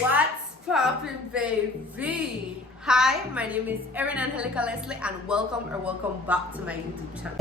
What's poppin', baby? Hi, my name is Eerin Angelica Leslie, and welcome back to my YouTube channel.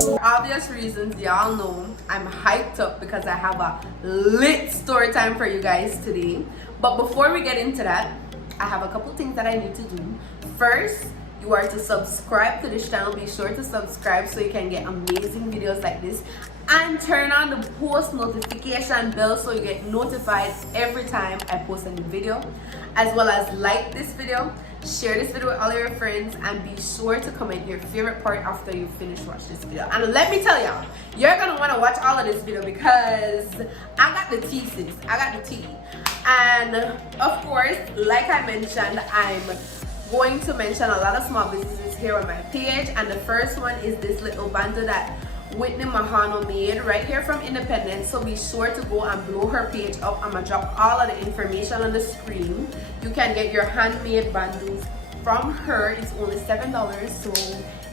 For obvious reasons, y'all know I'm hyped up because I have a lit story time for you guys today. But before we get into that, I have a couple things that I need to do. First, you are to subscribe to this channel. Be sure to subscribe so you can get amazing videos like this, and turn on the post notification bell so you get notified every time I post a new video, as well as like this video, share this video with all your friends, and be sure to comment your favorite part after you finish watch this video. And let me tell y'all, you're gonna want to watch all of this video because I got the tea, sis. I got the tea. And of course, like I mentioned, I'm going to mention a lot of small businesses here on my page, and the first one is this little bundle that Whitney Mahano made right here from Independence. So be sure to go and blow her page up. I'm gonna drop all of the information on the screen. You can get your handmade bundles from her. It's only $7, so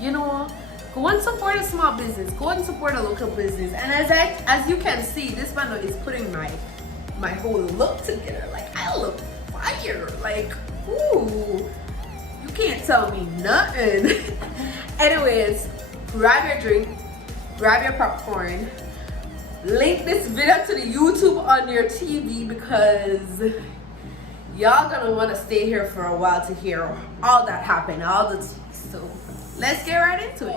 you know, go and support a small business, go and support a local business. And as you can see, this bundle is putting my whole look together. Like, I look fire, like, ooh, you can't tell me nothing. Anyways, grab your drink, grab your popcorn, link this video to the YouTube on your TV because y'all gonna want to stay here for a while to hear all that happened, all the tea. So let's get right into it.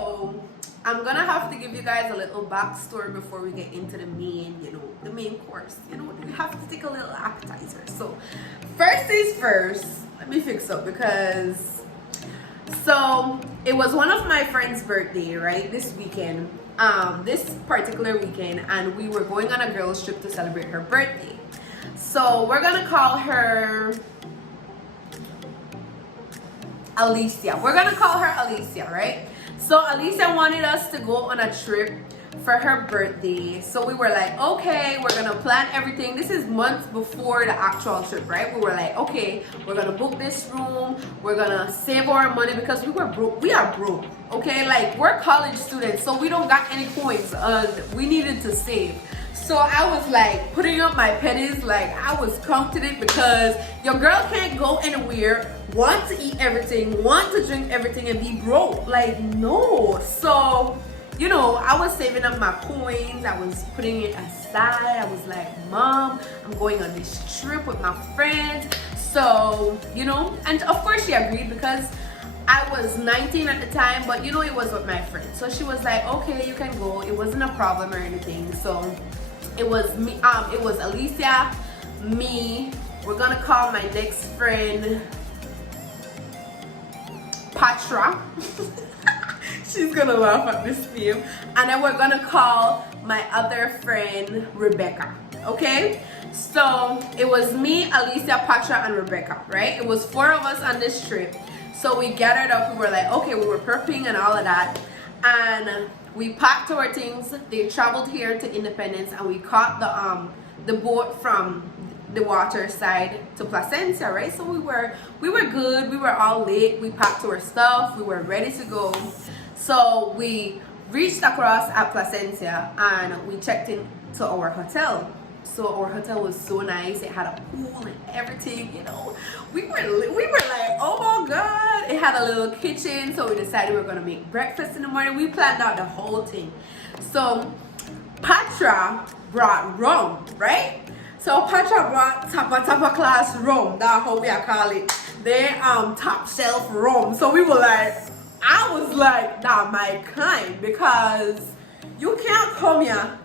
I'm gonna have to give you guys a little backstory before we get into the main, the main course. We have to take a little appetizer. So first things first, let me fix up because so it was one of my friend's birthday, right? This weekend, this particular weekend, and we were going on a girls trip to celebrate her birthday. So we're gonna call her Alicia. We're gonna call her Alicia, right? So Alicia wanted us to go on a trip for her birthday. So we were like, okay, we're gonna plan everything. This is months before the actual trip, right? We were like, okay, we're gonna book this room. We're gonna save our money because we were broke. We are broke, okay? Like, we're college students, so we don't got any coins. We needed to save. So I was like putting up my pennies, like I was confident because your girl can't go anywhere, want to eat everything, want to drink everything, and be broke. Like, no. So, I was saving up my coins. I was putting it aside. I was like, Mom, I'm going on this trip with my friends. So, and of course she agreed because I was 19 at the time, but it was with my friend. So she was like, okay, you can go. It wasn't a problem or anything. So it was me, it was Alicia, me. We're gonna call my next friend Patra. She's gonna laugh at this name. And then we're gonna call my other friend Rebecca. Okay? So it was me, Alicia, Patra, and Rebecca, right? It was 4 of us on this trip. So we gathered up, we were like, okay, we were prepping and all of that. And we packed our things. They traveled here to Independence, and we caught the boat from the water side to Placencia, right? So we were good. We were all lit. We packed our stuff. We were ready to go. So we reached across at Placencia and we checked into our hotel. So our hotel was so nice. It had a pool and everything, We were like, oh my God. It had a little kitchen. So we decided we were gonna make breakfast in the morning. We planned out the whole thing. So Patra brought rum, right? So Patra brought top class rum. That's how we call it. They top shelf rum. So we were like, I was like, that's my kind, because you can't come here.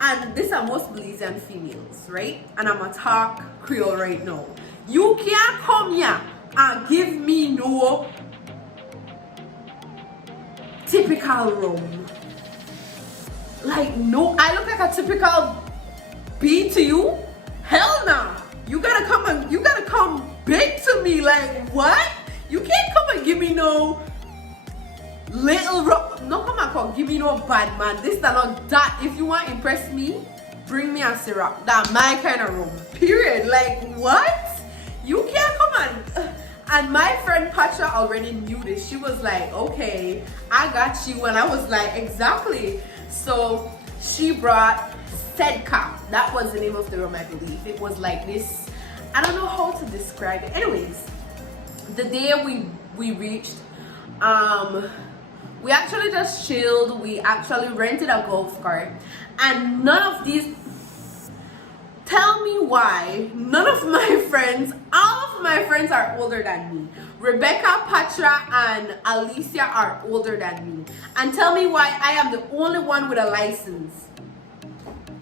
And these are most Belizean females, right? And I'm gonna talk Creole right now. You can't come here and give me no typical rum. Like, no, I look like a typical B to you? Hell nah. You gotta come big to me. Like, what? You can't come and give me no little rum. No, come and come give me no bad man. This is not that. If you want to impress me, bring me a syrup. That's my kind of rum. Period. Like, what? You can't come and And my friend Patra already knew this. She was like, okay, I got you. And I was like, exactly. So she brought Sedka. That was the name of the room, I believe. It was like this, I don't know how to describe it. Anyways, the day we reached, we actually just chilled. We actually rented a golf cart. And none of these, tell me why none of my friends, all of my friends are older than me. Rebecca, Patra, and Alicia are older than me. And tell me why I am the only one with a license.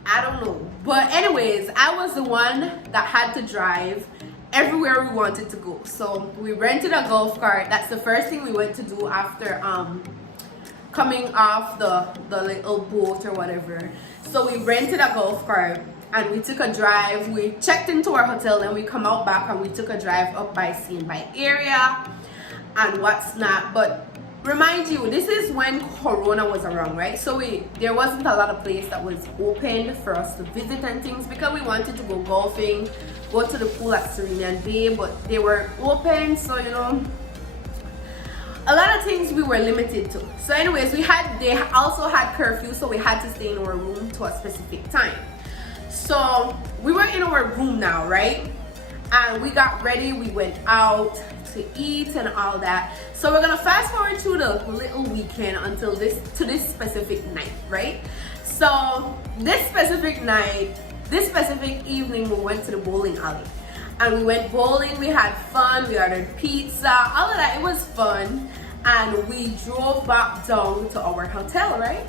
I don't know. But anyways, I was the one that had to drive everywhere we wanted to go. So we rented a golf cart. That's the first thing we went to do after coming off the little boat or whatever. So we rented a golf cart and we took a drive. We checked into our hotel, then we come out back and we took a drive up by By area and what's not. But remind you, this is when Corona was around, right? So there wasn't a lot of place that was open for us to visit and things, because we wanted to go golfing, go to the pool at Serenian Bay, but they were open, so you know, a lot of things we were limited to. So anyways, they also had curfew, so we had to stay in our room to a specific time. So we were in our room now, right? And we got ready, we went out to eat and all that. So we're gonna fast forward to the little weekend until this specific night, right? So this specific evening, we went to the bowling alley. And we went bowling, we had fun, we ordered pizza, all of that. It was fun. And we drove back down to our hotel, right?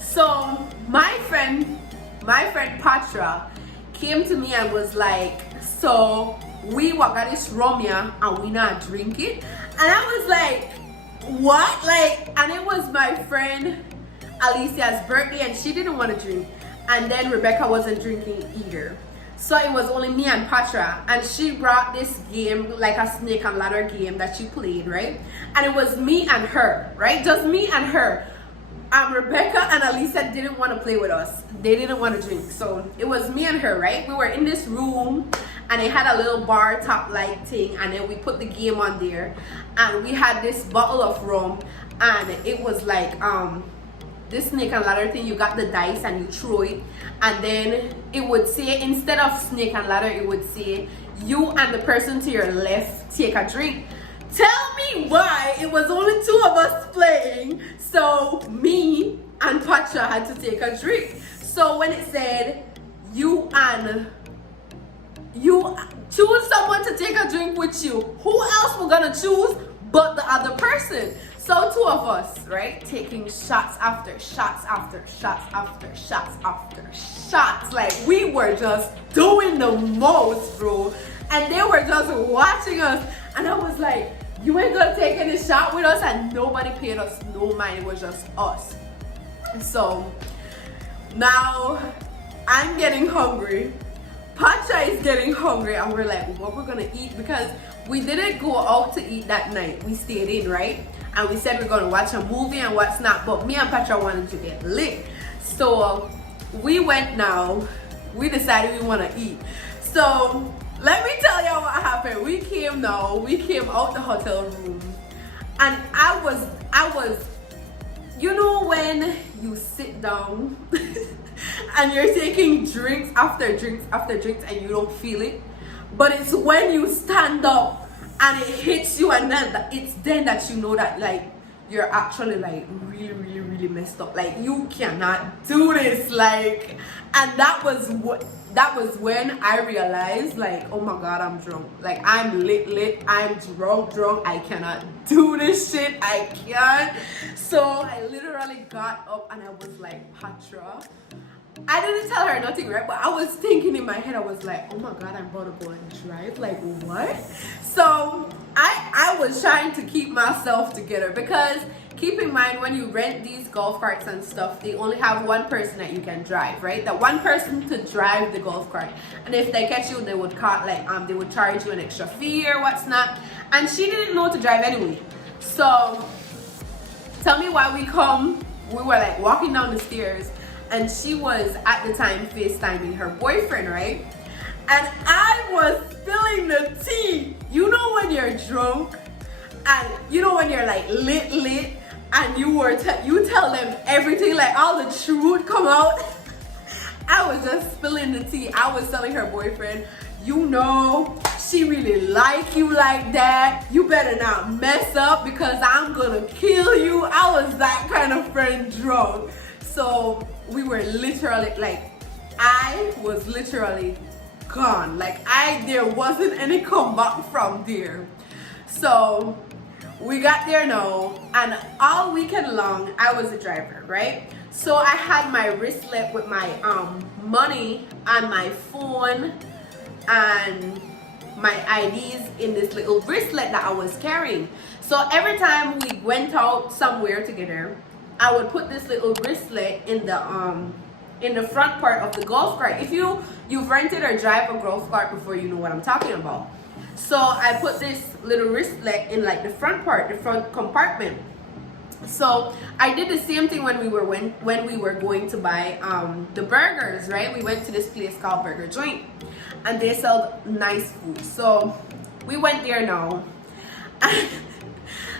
So my friend Patra came to me and was like, so we got this rum here and we not drink it. And I was like, what? Like, and it was my friend Alicia's birthday and she didn't want to drink. And then Rebecca wasn't drinking either. So it was only me and Patra, and she brought this game, like a snake and ladder game that she played, right? And it was me and her, right? Just me and her. Rebecca and Alicia didn't want to play with us. They didn't want to drink. So it was me and her, right? We were in this room and it had a little bar top light thing, and then we put the game on there and we had this bottle of rum, and it was like this snake and ladder thing. You got the dice and you throw it, and then it would say, instead of snake and ladder, it would say you and the person to your left take a drink. Tell me why it was only two of us playing, so me and Patra had to take a drink. So when it said you choose someone to take a drink with you, who else we're gonna choose but the other person? So two of us, right, taking shots after shots after shots after shots after shots. Like, we were just doing the most, bro. And they were just watching us. And I was like, you ain't gonna take any shot with us? And nobody paid us no mind. It was just us. So now I'm getting hungry. Pacha is getting hungry, and we're like, what we're gonna eat? Because we didn't go out to eat that night. We stayed in, right? And we said we're gonna watch a movie and what's not. But me and Pacha wanted to get lit. So we went now. We decided we wanna eat. So let me tell y'all what happened. We came out the hotel room, and I was, you know when you sit down and you're taking drinks after drinks after drinks and you don't feel it, but it's when you stand up and it hits you, and then it's then that you know that, like, you're actually like really, really, really messed up. Like, you cannot do this. Like, and that was when I realized, like, oh my god, I'm drunk. Like, I'm lit, I'm drunk. I cannot do this shit. I can't. So I literally got up and I was like, Patra, I didn't tell her nothing, right? But I was thinking in my head, I was like, oh my god, I'm about to go and drive. Like, what? So I was trying to keep myself together, because keep in mind, when you rent these golf carts and stuff, they only have one person that you can drive, right? That one person to drive the golf cart. And if they catch you, they would they would charge you an extra fee or what's not. And she didn't know to drive anyway. So tell me why we were like walking down the stairs, and she was at the time FaceTiming her boyfriend, right? And I was spilling the tea. You know when you're drunk and you know when you're like lit and you tell them everything, like all the truth come out. I was just spilling the tea. I was telling her boyfriend, you know, she really like you like that. You better not mess up because I'm gonna kill you. I was that kind of friend drunk. So we were literally like, I was literally gone. Like there wasn't any comeback from there. So we got there now, and all weekend long I was a driver, right? So I had my wristlet with my money and my phone and my IDs in this little wristlet that I was carrying. So every time we went out somewhere together, I would put this little wristlet in the front part of the golf cart. If you've rented or drive a golf cart before, you know what I'm talking about. So I put this little wristlet in like the front part, the front compartment. So I did the same thing when we were going to buy the burgers, right? We went to this place called Burger Joint, and they sell nice food. So we went there now.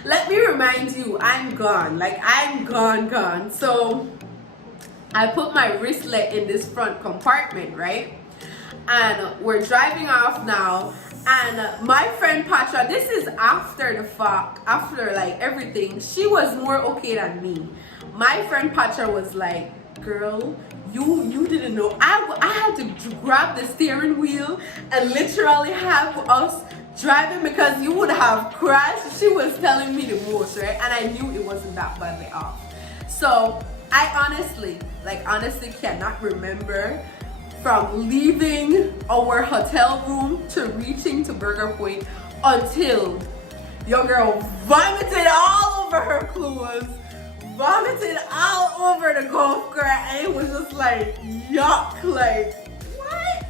Let me remind you, I'm gone. Like I'm gone. So I put my wristlet in this front compartment, right? And we're driving off now. And my friend Patra, this is after the fact, after like everything, she was more okay than me. My friend Patra was like, girl, you didn't know. I had to grab the steering wheel and literally have us driving because you would have crashed. She was telling me the most, right? And I knew it wasn't that badly off. So I honestly cannot remember from leaving our hotel room to reaching to Burger Point until your girl vomited all over her clothes, vomited all over the golf cart, and it was just like, yuck, like, what?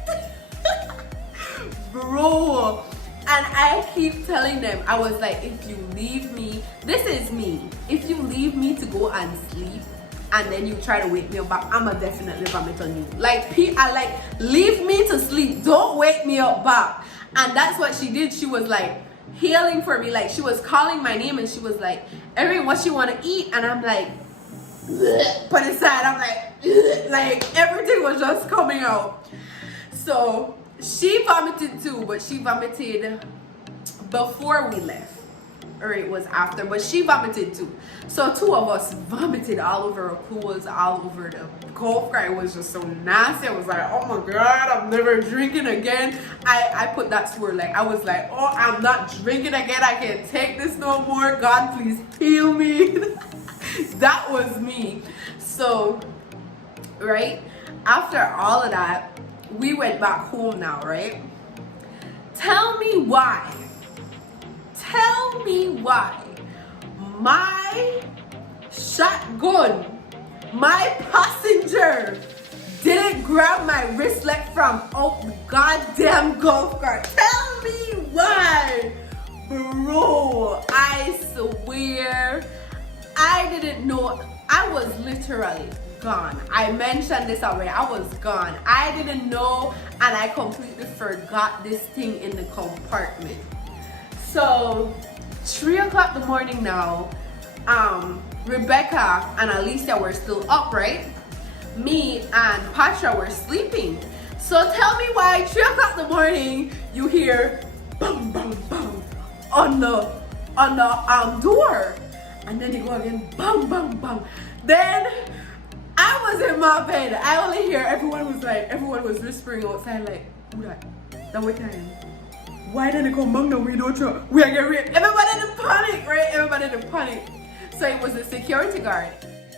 Bro. And I keep telling them, I was like, if you leave me, this is me, if you leave me to go and sleep, and then you try to wake me up, I'ma definitely vomit on you. Like, leave me to sleep. Don't wake me up back. And that's what she did. She was like hailing for me. Like she was calling my name and she was like, Eerin, what you want to eat? And I'm like, put it aside. I'm like everything was just coming out. So she vomited too, but she vomited before we left. Or it was after, but she vomited too. So two of us vomited all over her clothes, all over the golf cart. It was just so nasty. I was like, oh my God, I'm never drinking again. I put that to her, like, I was like, oh, I'm not drinking again. I can't take this no more. God, please heal me. That was me. So, right, after all of that, we went back home now, right? Tell me why my shotgun, my passenger didn't grab my wristlet from out the goddamn golf cart. Tell me why, bro. I swear I didn't know. I was literally gone. I mentioned this already. I was gone. I didn't know, and I completely forgot this thing in the compartment. So 3 o'clock in the morning now, Rebecca and Alicia were still up, right? Me and Patra were sleeping. So tell me why 3 o'clock in the morning you hear bang bang bang on the door, and then you go again bang bang bang. Then I was in my bed. I only hear everyone was whispering outside like, who that? That what time? Why didn't it come bang the window? We are getting raped. Everybody in panic, right? Everybody in panic. So it was a security guard.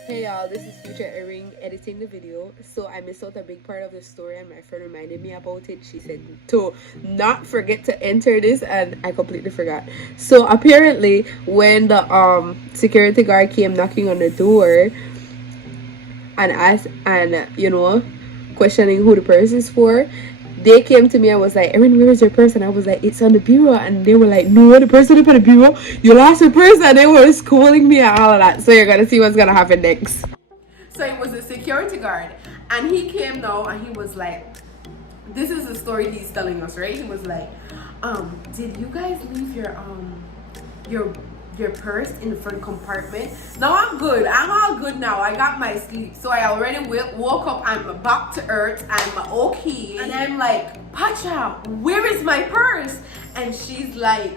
Hey y'all, this is future Eerin editing the video. So I missed out a big part of the story and my friend reminded me about it. She said to not forget to enter this and I completely forgot. So apparently when the security guard came knocking on the door and asked and questioning who the purse is for, they came to me and was like, Eerin, where is your purse? And I was like, it's on the bureau. And they were like, no, the purse didn't put the bureau. You lost your purse. And they were schooling me and all of that. So you're going to see what's going to happen next. So it was a security guard. And he came now and he was like, this is the story he's telling us, right? He was like, did you guys leave your purse in the front compartment? No, I'm good. I'm all good now. I got my sleep. So I already woke up. I'm back to earth. I'm okay. And I'm like, Pacha, where is my purse? And she's like,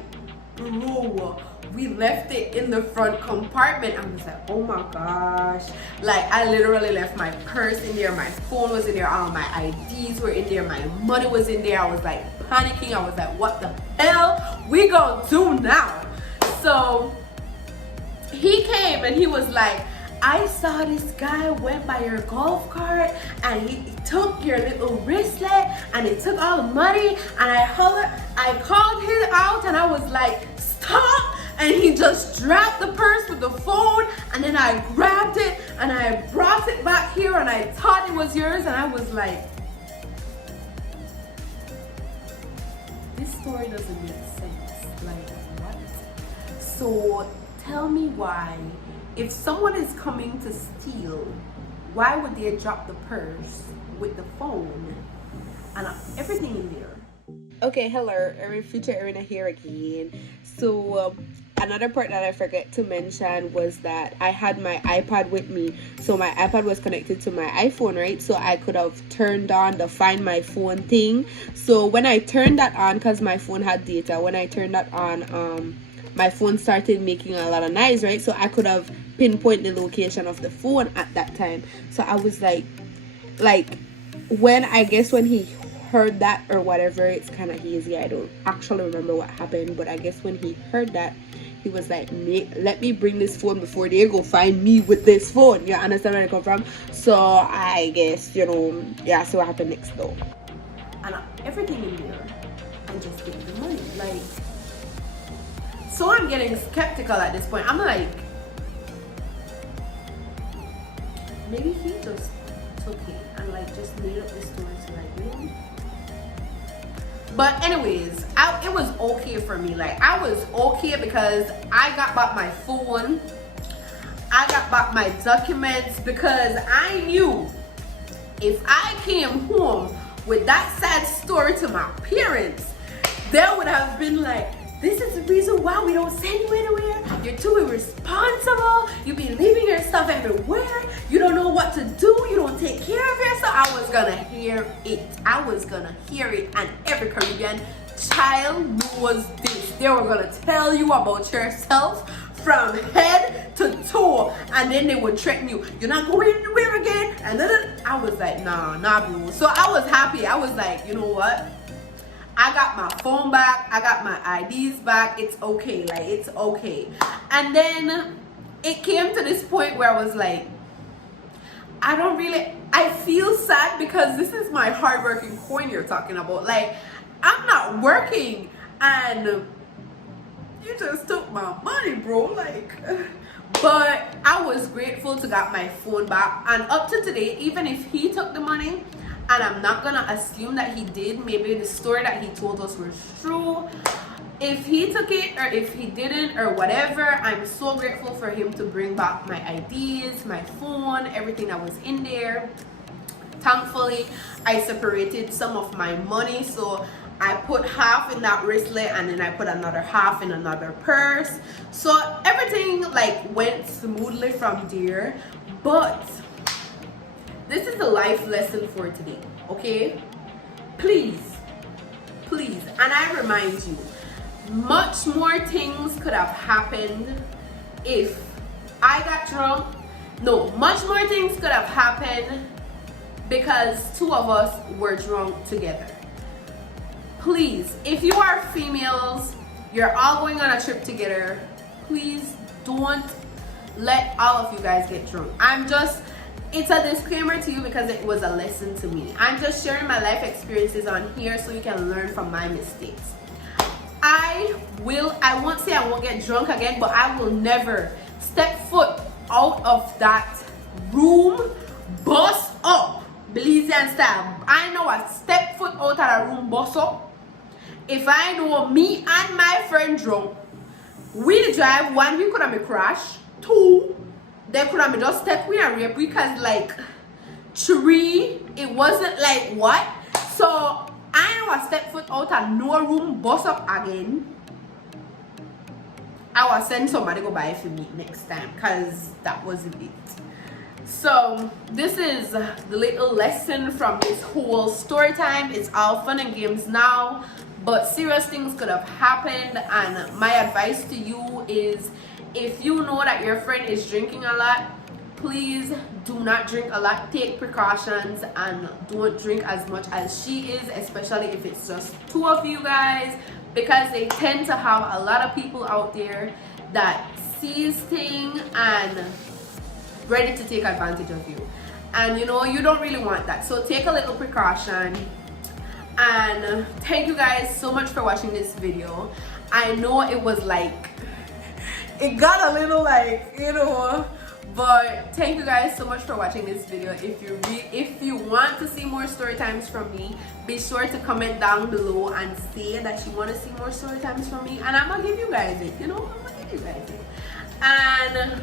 bro, we left it in the front compartment. I was like, oh my gosh. Like, I literally left my purse in there. My phone was in there. All my IDs were in there. My money was in there. I was like panicking. I was like, what the hell we gonna do now? So he came and he was like, I saw this guy went by your golf cart and he took your little wristlet and he took all the money, and I called him out and I was like, stop, and he just dropped the purse with the phone, and then I grabbed it and I brought it back here and I thought it was yours, and I was like, this story doesn't make sense. Like, what? So tell me why, if someone is coming to steal, why would they drop the purse with the phone and everything in there? Okay, hello, Eerin, future Eerin here again. So another part that I forgot to mention was that I had my iPad with me. So my iPad was connected to my iPhone, right? So I could have turned on the Find My Phone thing. So when I turned that on, because my phone had data, when I turned that on, my phone started making a lot of noise, right? So I could have pinpointed the location of the phone at that time. So I was like when he heard that or whatever, it's kind of hazy. I don't actually remember what happened, but I guess when he heard that, he was like, let me bring this phone before they go find me with this phone. You understand where I come from? So I guess, yeah, so what happened next though? And everything in there, and just give the money. Like, so I'm getting skeptical at this point. I'm like, maybe he just took it and like just made up the story to like, But anyways, it was okay for me. Like, I was okay because I got back my phone. I got back my documents because I knew if I came home with that sad story to my parents, they would have been like, this is the reason why we don't send you anywhere. You're too irresponsible. You be leaving your stuff everywhere. You don't know what to do. You don't take care of yourself. I was gonna hear it. I was gonna hear it. And every Caribbean child knows this. They were gonna tell you about yourself from head to toe. And then they would threaten you. You're not going anywhere again. And then I was like, nah, bro. So I was happy. I was like, you know what? I got my phone back. I got my IDs back. It's okay. Like, it's okay. And then it came to this point where I was like, I feel sad because this is my hardworking coin you're talking about. Like, I'm not working and you just took my money, bro. Like, but I was grateful to got my phone back. And up to today, even if he took the money, and I'm not gonna assume that he did, maybe the story that he told us was true. If he took it or if he didn't or whatever, I'm so grateful for him to bring back my IDs, my phone, everything that was in there. Thankfully, I separated some of my money, so I put half in that wristlet and then I put another half in another purse. So everything like went smoothly from there. But this is the life lesson for today, okay? Please, and I remind you, much more things could have happened if I got drunk. No, much more things could have happened because two of us were drunk together. Please, if you are females, you're all going on a trip together, please don't let all of you guys get drunk. It's a disclaimer to you because it was a lesson to me. I'm just sharing my life experiences on here so you can learn from my mistakes. I won't say I won't get drunk again, but I will never step foot out of that room, bust up, Belizean style. I know I step foot out of that room, bust up. If I know me and my friend drunk, we drive, one, we could have been crash, two, they could have just step we and rape because like three, it wasn't like what? So ever step foot out and no room bust up again, I will send somebody go buy it for me next time, because that wasn't it. So this is the little lesson from this whole story time. It's all fun and games now, but serious things could have happened, and my advice to you is, if you know that your friend is drinking a lot, please do not drink a lot. Take precautions and don't drink as much as she is, especially if it's just two of you guys, because they tend to have a lot of people out there that sees things and ready to take advantage of you, and you know you don't really want that. So take a little precaution. And thank you guys so much for watching this video. I know it was like, it got a little like, you know, but thank you guys so much for watching this video. If you want to see more story times from me, be sure to comment down below and say that you want to see more story times from me, and I'm gonna give you guys it, you know, I'm gonna give you guys it. And